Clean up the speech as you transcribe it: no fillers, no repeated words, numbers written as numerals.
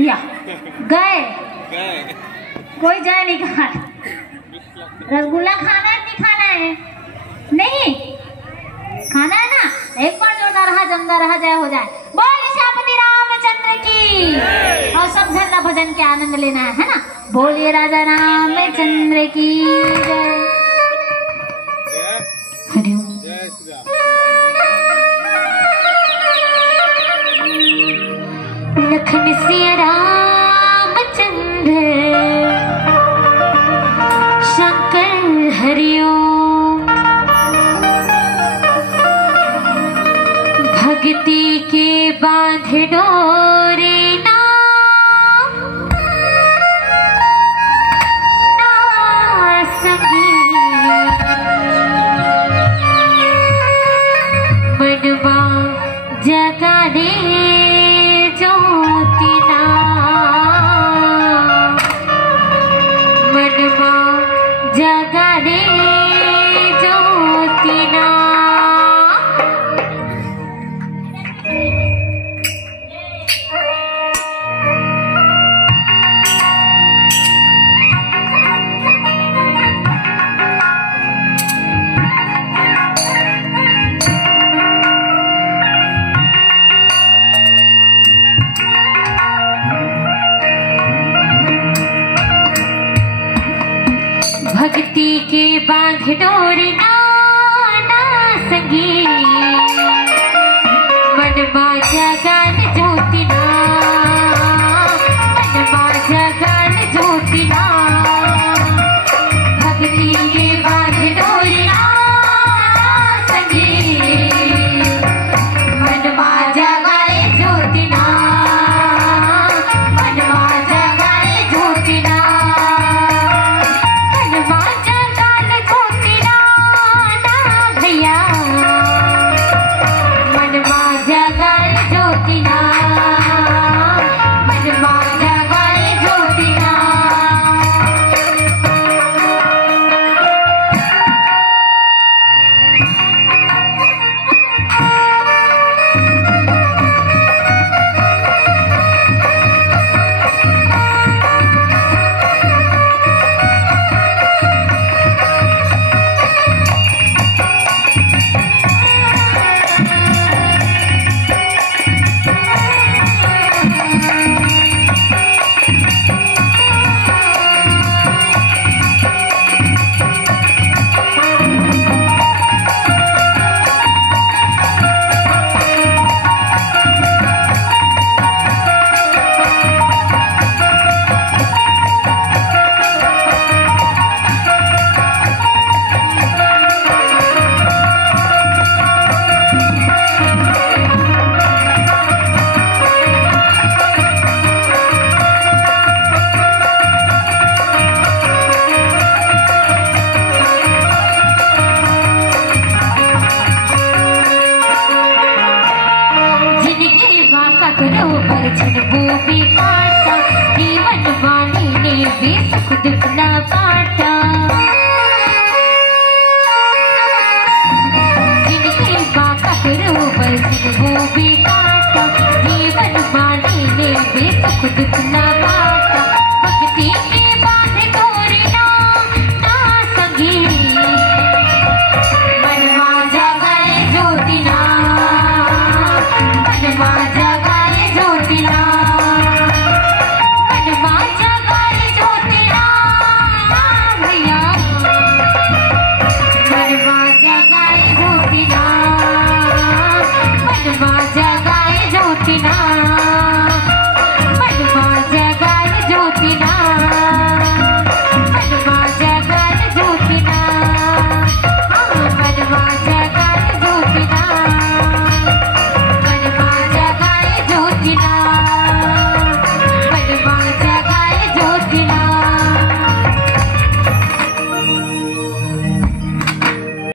या गए कोई जाए नहीं खा। रसगुल्ला खाना है नहीं खाना है? नहीं खाना है ना। एक बार जोरदार रहा जमदा रहा जय हो जाए। बोल श्यामपति रामचंद्र की। और सब जन का भजन के आनंद लेना है ना। बोलिए राजा रामचंद्र की जय। हरिओम। लखन सिया रामचंद्र शंकर हरिओम। भक्ति के बांध डोरे ना सकी मनवा जगा दे ज्योतिना। मनवा जगा दे ज्योतिना। भक्ति के बांध डोरे ना